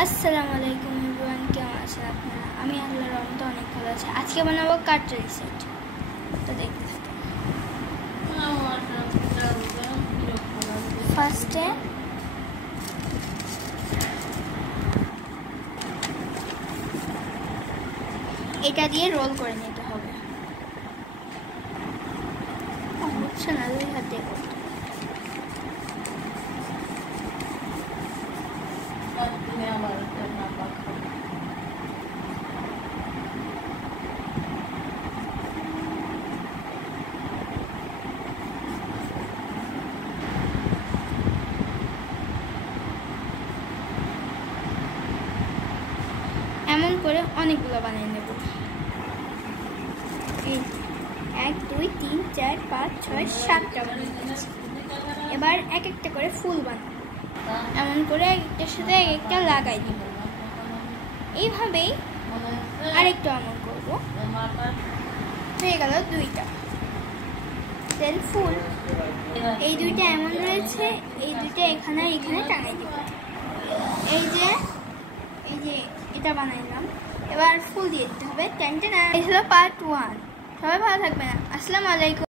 আসসালামু আলাইকুম এভরিওয়ান, কেমন আছেন আপনারা? আমি আল্লাহর রহমতে অনেক ভালো আছি। আজকে বানাবো কাটলেরি সেট। তো দেখতে থাকুন। ফার্স্টে এটা দিয়ে রোল করে নিতে হবে। হচ্ছে না, দুই হাত দিয়ে করতে হবে। এমন করে অনেকগুলো বানিয়ে নেব। 1 2 3 4 5 6 7টা বানিয়ে নিয়েছি। এবার এক একটা করে ফুল বানাবো। এমন করে একটার সাথে এক একটা লাগাই দিব। এইভাবেই আরেকটা এমন করব। হয়ে গেল দুইটা। দেন ফুল এই দুইটা এমন রয়েছে, এই দুইটা এখানে এখানে টাঙাই দিব। এই যে এটা বানাইলাম। এবার ফুল দিয়ে দিতে হবে। টেনটেনা। এই হলো পার্ট 1। সবাই ভালো থাকবেন। আসসালামু আলাইকুম।